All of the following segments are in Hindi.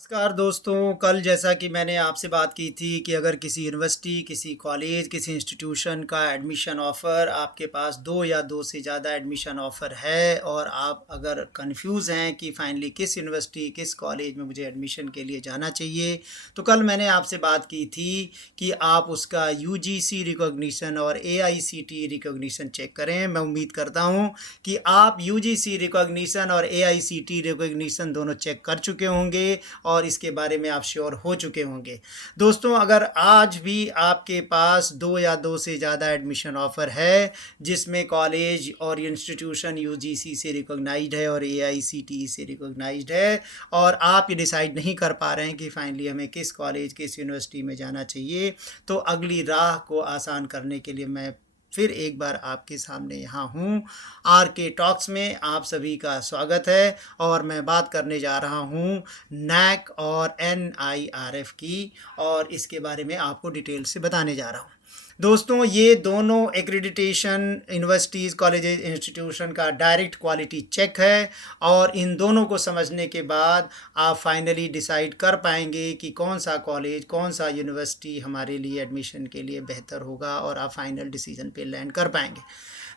नमस्कार दोस्तों। कल जैसा कि मैंने आपसे बात की थी कि अगर किसी यूनिवर्सिटी, किसी कॉलेज, किसी इंस्टीट्यूशन का एडमिशन ऑफ़र आपके पास 2 या 2 से ज़्यादा एडमिशन ऑफ़र है और आप अगर कंफ्यूज हैं कि फाइनली किस यूनिवर्सिटी, किस कॉलेज में मुझे एडमिशन के लिए जाना चाहिए, तो कल मैंने आपसे बात की थी कि आप उसका यूजीसी रिकॉग्निशन और एआईसीटीई रिकॉग्निशन चेक करें। मैं उम्मीद करता हूँ कि आप यूजीसी रिकॉग्निशन और एआईसीटीई रिकॉग्निशन दोनों चेक कर चुके होंगे और इसके बारे में आप श्योर हो चुके होंगे। दोस्तों, अगर आज भी आपके पास 2 या 2 से ज़्यादा एडमिशन ऑफ़र है जिसमें कॉलेज और इंस्टीट्यूशन यूजीसी से रिकॉग्नाइज्ड है और एआईसीटीई से रिकॉग्नाइज्ड है और आप ये डिसाइड नहीं कर पा रहे हैं कि फाइनली हमें किस कॉलेज, किस यूनिवर्सिटी में जाना चाहिए, तो अगली राह को आसान करने के लिए मैं फिर एक बार आपके सामने यहाँ हूँ। आर के टॉक्स में आप सभी का स्वागत है और मैं बात करने जा रहा हूँ नैक और एनआईआरएफ की और इसके बारे में आपको डिटेल से बताने जा रहा हूँ। दोस्तों, ये दोनों एक्रेडिटेशन यूनिवर्सिटीज़, कॉलेजेस, इंस्टीट्यूशन का डायरेक्ट क्वालिटी चेक है और इन दोनों को समझने के बाद आप फाइनली डिसाइड कर पाएंगे कि कौन सा कॉलेज, कौन सा यूनिवर्सिटी हमारे लिए एडमिशन के लिए बेहतर होगा और आप फाइनल डिसीजन पे लैंड कर पाएंगे।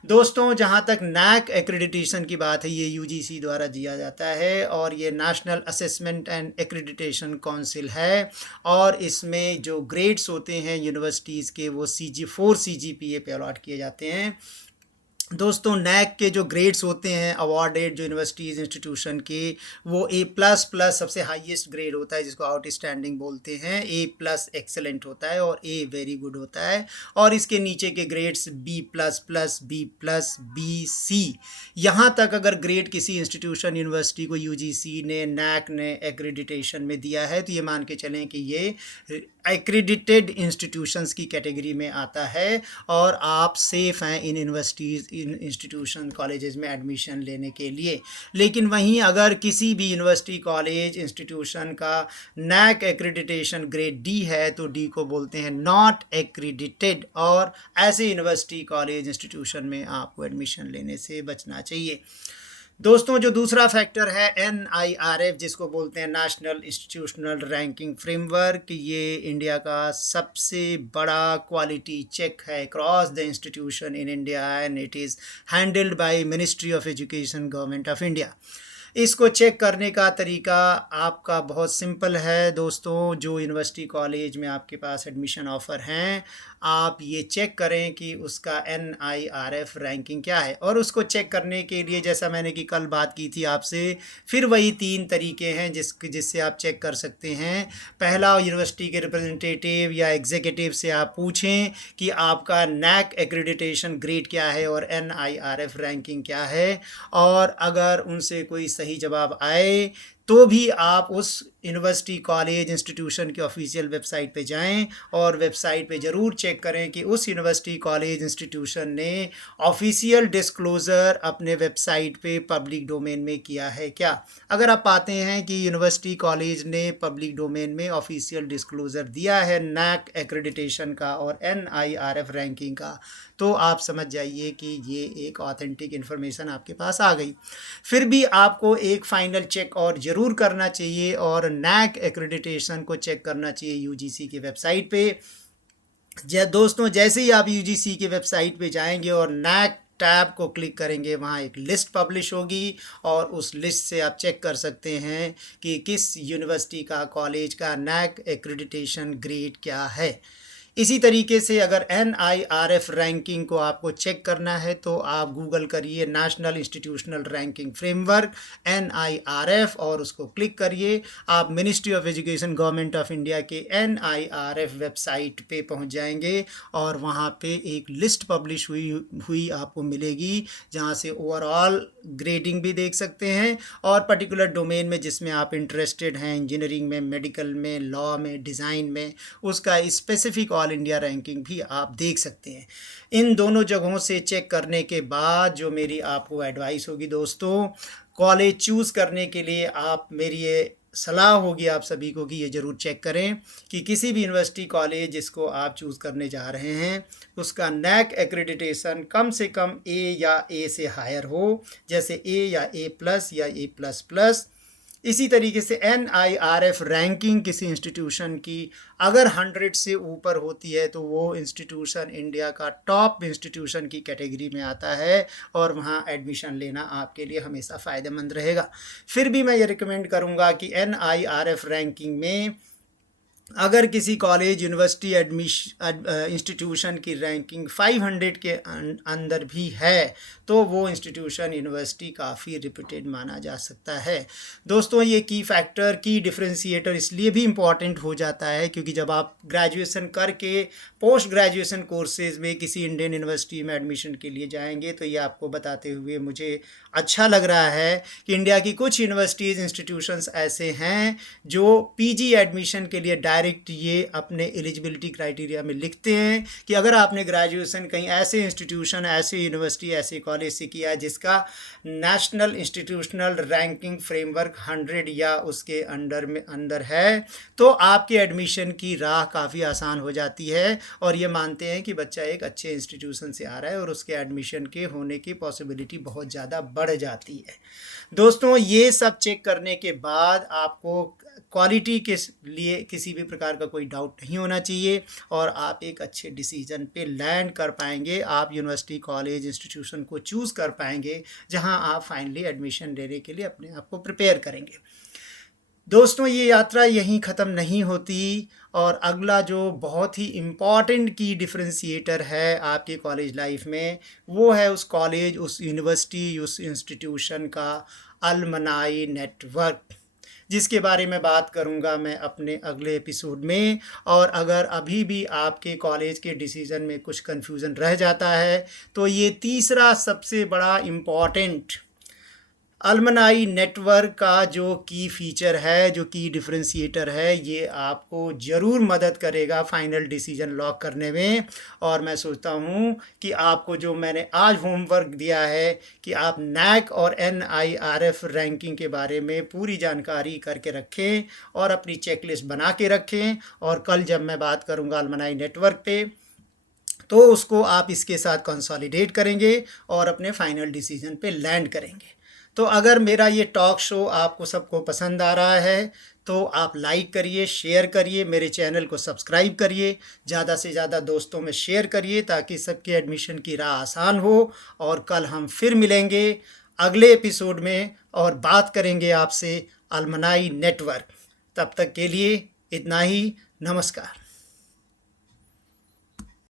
दोस्तों, जहाँ तक नैक एक्रेडिटेशन की बात है, ये यूजीसी द्वारा दिया जाता है और ये national assessment and accreditation council है और इसमें जो ग्रेड्स होते हैं यूनिवर्सिटीज़ के वो CG4 CGPA पे अलॉट किए जाते हैं। दोस्तों, नैक के जो ग्रेड्स होते हैं अवार्डेड जो यूनिवर्सिटीज़, इंस्टीट्यूशन के, वो A++ सबसे हाईएस्ट ग्रेड होता है जिसको आउटस्टैंडिंग बोलते हैं। A+ एक्सेलेंट होता है और A वेरी गुड होता है और इसके नीचे के grades B++, B+, B, C। यहाँ तक अगर ग्रेड किसी इंस्टीट्यूशन, यूनिवर्सिटी को यूजीसी ने, नैक ने एक्रेडिटेशन में दिया है तो ये मान के चलें कि ये एक्रेडिटेड इंस्टीट्यूशंस की कैटेगरी में आता है और आप सेफ़ हैं इन यूनिवर्सिटीज़, इन इंस्टीट्यूशन, कॉलेजेस में एडमिशन लेने के लिए। लेकिन वहीं अगर किसी भी यूनिवर्सिटी, कॉलेज, इंस्टीट्यूशन का नैक एक्रेडिटेशन ग्रेड D है तो D को बोलते हैं नॉट एक्रेडिटेड और ऐसे यूनिवर्सिटी, कॉलेज, इंस्टीट्यूशन में आपको एडमिशन लेने से बचना चाहिए। दोस्तों, जो दूसरा फैक्टर है NIRF, जिसको बोलते हैं नेशनल इंस्टीट्यूशनल रैंकिंग फ्रेमवर्क, ये इंडिया का सबसे बड़ा क्वालिटी चेक है across the institution in India and it is handled by ministry of education, government of India. इसको चेक करने का तरीका आपका बहुत सिंपल है। दोस्तों, जो यूनिवर्सिटी, कॉलेज में आपके पास एडमिशन ऑफ़र हैं, आप ये चेक करें कि उसका NIRF रैंकिंग क्या है और उसको चेक करने के लिए जैसा मैंने कि कल बात की थी आपसे, फिर वही 3 तरीके हैं जिससे आप चेक कर सकते हैं। पहला, यूनिवर्सिटी के रिप्रेजेंटेटिव या एग्जीक्यूटिव से आप पूछें कि आपका नैक एक्रेडिटेशन ग्रेड क्या है और NIRF रैंकिंग क्या है और अगर उनसे कोई सही जवाब आए तो भी आप उस यूनिवर्सिटी, कॉलेज, इंस्टीट्यूशन की ऑफिशियल वेबसाइट पे जाएं और वेबसाइट पे ज़रूर चेक करें कि उस यूनिवर्सिटी, कॉलेज, इंस्टीट्यूशन ने ऑफिशियल डिस्क्लोज़र अपने वेबसाइट पे पब्लिक डोमेन में किया है क्या। अगर आप पाते हैं कि यूनिवर्सिटी, कॉलेज ने पब्लिक डोमेन में ऑफिशियल डिस्क्लोज़र दिया है नैक एक्रेडिटेशन का और NIRF रैंकिंग का, तो आप समझ जाइए कि ये एक ऑथेंटिक इन्फॉर्मेशन आपके पास आ गई। फिर भी आपको एक फ़ाइनल चेक और ज़रूर करना चाहिए और नैक एक्रेडिटेशन को चेक करना चाहिए यूजीसी की वेबसाइट पे। दोस्तों, जैसे ही आप यूजीसी की वेबसाइट पे जाएंगे और नैक टैब को क्लिक करेंगे, वहाँ एक लिस्ट पब्लिश होगी और उस लिस्ट से आप चेक कर सकते हैं कि किस यूनिवर्सिटी का, कॉलेज का नैक एक्रेडिटेशन ग्रेड क्या है। इसी तरीके से अगर NIRF रैंकिंग को आपको चेक करना है तो आप गूगल करिए national institutional ranking framework NIRF और उसको क्लिक करिए। आप ministry of education, government of India के NIRF वेबसाइट पे पहुंच जाएंगे और वहां पे एक लिस्ट पब्लिश हुई आपको मिलेगी जहां से ओवरऑल ग्रेडिंग भी देख सकते हैं और पर्टिकुलर डोमेन में जिसमें आप इंटरेस्टेड हैं, इंजीनियरिंग में, मेडिकल में, लॉ में, डिज़ाइन में, उसका स्पेसिफिक ऑल इंडिया रैंकिंग भी आप देख सकते हैं। इन दोनों जगहों से चेक करने के बाद जो मेरी आपको एडवाइस होगी दोस्तों, कॉलेज चूज़ करने के लिए आप, मेरी ये सलाह होगी आप सभी को कि ये ज़रूर चेक करें कि किसी भी यूनिवर्सिटी, कॉलेज जिसको आप चूज़ करने जा रहे हैं उसका नैक एक्रेडिटेशन कम से कम A या A से हायर हो, जैसे A या A+ या A++। इसी तरीके से NIRF रैंकिंग किसी इंस्टीट्यूशन की अगर 100 से ऊपर होती है तो वो इंस्टीट्यूशन इंडिया का टॉप इंस्टीट्यूशन की कैटेगरी में आता है और वहाँ एडमिशन लेना आपके लिए हमेशा फ़ायदेमंद रहेगा। फिर भी मैं ये रिकमेंड करूँगा कि NIRF रैंकिंग में अगर किसी कॉलेज यूनिवर्सिटी इंस्टीट्यूशन की रैंकिंग 500 के अंदर भी है तो वो इंस्टीट्यूशन यूनिवर्सिटी काफ़ी रिप्यूटेड माना जा सकता है। दोस्तों, ये की फैक्टर की डिफरेंशिएटर इसलिए भी इम्पॉर्टेंट हो जाता है क्योंकि जब आप ग्रेजुएशन करके पोस्ट ग्रेजुएशन कोर्सेज में किसी इंडियन यूनिवर्सिटी में एडमिशन के लिए जाएंगे तो ये आपको बताते हुए मुझे अच्छा लग रहा है कि इंडिया की कुछ यूनिवर्सिटीज़ इंस्टीट्यूशंस ऐसे हैं जो PG एडमिशन के लिए डायरेक्ट ये अपने एलिजिबिलिटी क्राइटेरिया में लिखते हैं कि अगर आपने ग्रेजुएशन कहीं ऐसे इंस्टीट्यूशन, ऐसे यूनिवर्सिटी, ऐसे कॉलेज से किया है जिसका नेशनल इंस्टीट्यूशनल रैंकिंग फ्रेमवर्क 100 या उसके अंदर है तो आपके एडमिशन की राह काफ़ी आसान हो जाती है और ये मानते हैं कि बच्चा एक अच्छे इंस्टीट्यूशन से आ रहा है और उसके एडमिशन के होने की पॉसिबिलिटी बहुत ज़्यादा बढ़ जाती है। दोस्तों, ये सब चेक करने के बाद आपको क्वालिटी के लिए किसी भी प्रकार का कोई डाउट नहीं होना चाहिए और आप एक अच्छे डिसीजन पे लैंड कर पाएंगे। आप यूनिवर्सिटी, कॉलेज, इंस्टीट्यूशन को चूज़ कर पाएंगे जहां आप फाइनली एडमिशन लेने के लिए अपने आप को प्रिपेयर करेंगे। दोस्तों, ये यात्रा यहीं ख़त्म नहीं होती और अगला जो बहुत ही इम्पॉर्टेंट की डिफरेंशिएटर है आपके कॉलेज लाइफ में वो है उस कॉलेज, उस यूनिवर्सिटी, उस इंस्टीट्यूशन का अलमनाई नेटवर्क, जिसके बारे में बात करूंगा मैं अपने अगले एपिसोड में। और अगर अभी भी आपके कॉलेज के डिसीज़न में कुछ कन्फ्यूज़न रह जाता है तो ये तीसरा सबसे बड़ा इम्पॉर्टेंट अलमनाई नेटवर्क का जो की फ़ीचर है, जो की डिफरेंशिएटर है, ये आपको ज़रूर मदद करेगा फाइनल डिसीजन लॉक करने में। और मैं सोचता हूँ कि आपको जो मैंने आज होमवर्क दिया है कि आप NAC और NIRF रैंकिंग के बारे में पूरी जानकारी करके रखें और अपनी चेकलिस्ट बना के रखें और कल जब मैं बात करूँगा अलमनाई नेटवर्क पे तो उसको आप इसके साथ कंसोलिडेट करेंगे और अपने फाइनल डिसीजन पे लैंड करेंगे। तो अगर मेरा ये टॉक शो आपको सबको पसंद आ रहा है तो आप लाइक करिए, शेयर करिए, मेरे चैनल को सब्सक्राइब करिए, ज़्यादा से ज़्यादा दोस्तों में शेयर करिए ताकि सबके एडमिशन की राह आसान हो। और कल हम फिर मिलेंगे अगले एपिसोड में और बात करेंगे आपसे अलमनाई नेटवर्क। तब तक के लिए इतना ही। नमस्कार।